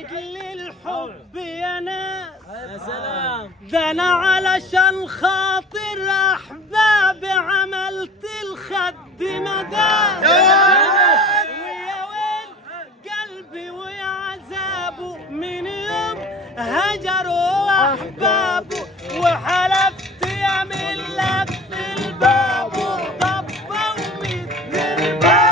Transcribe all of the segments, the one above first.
لاجل الحب يا ناس. يا سلام. ده انا علشان خاطر احبابي عملت الخد مداس. ويا ويل قلبي ويا عذابه من يوم هجروا احبابه، وحلفت يعمل لك في الباب وطبه ومد الباب.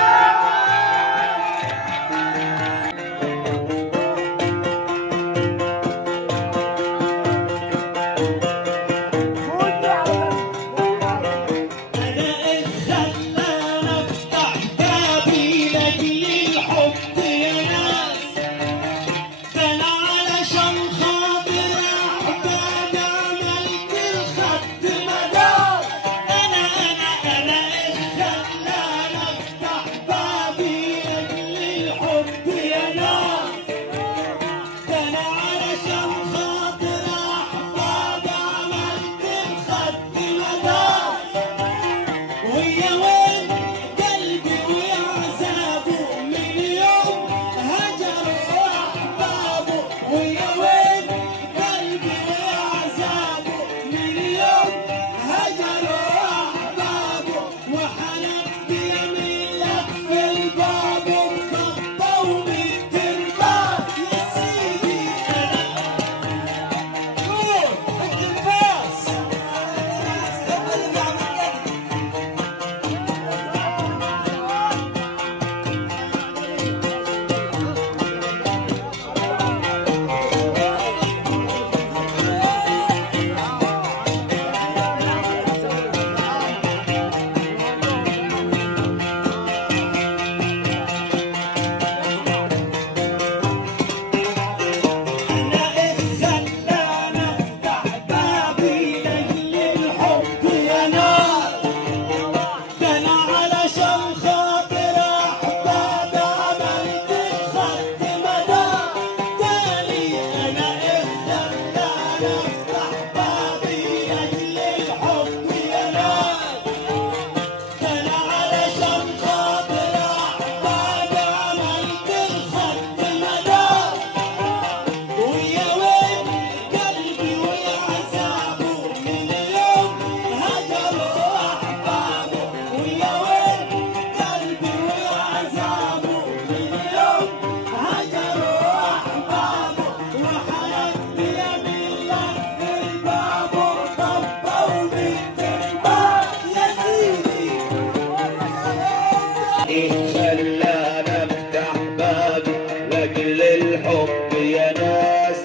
خلانا افتح بابي لاجل الحب يا ناس.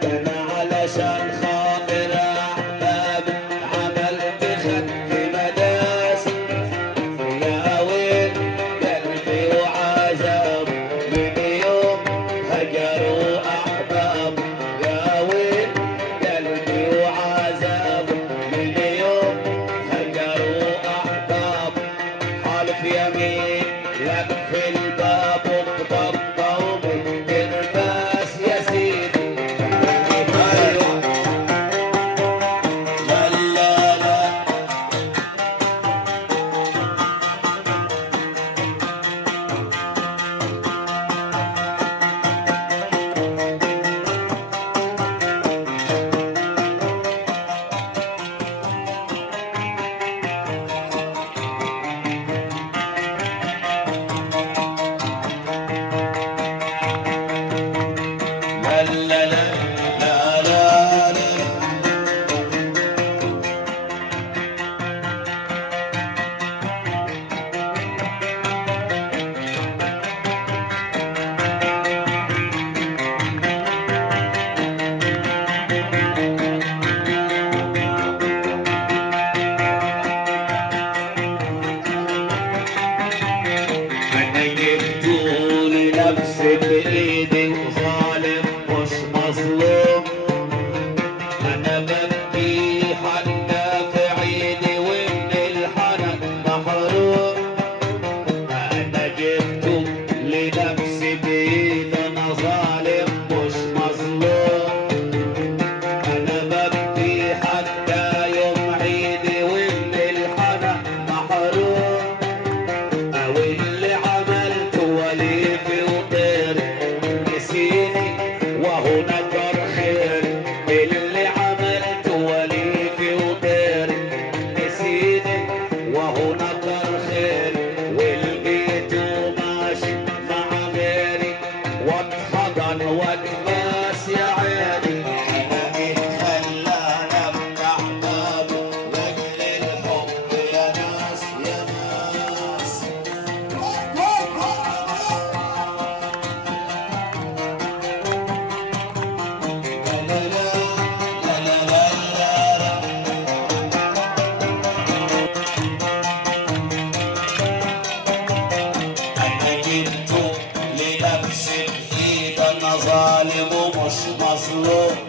ده انا علشان خاطر احبابي عملت خد مداس. يا ويل قلبي وعذاب من يوم هجروا احباب. يا ويل قلبي وعذاب من يوم هجروا احباب. حالف يمين لك في الباب وبطبطة وبالترباس يا سيدي. ايوه لا لا لا بإيدي وظالم مش مظلوم. أنا ببكي حتى في عيدي ومن الحنان محروم. أنا جبته لنفسي بإيدي أنا ظالم مش مظلوم. أنا ببكي حتى يوم عيدي ومن الحنان محروم. أو اللي عملته وليفي وطير نسيت ايضا والناس يا عيني خلانا بنحباب لاجل الحب يا ناس يا ناس. لنفسي بإيد أنا ظالم ومش مظلوم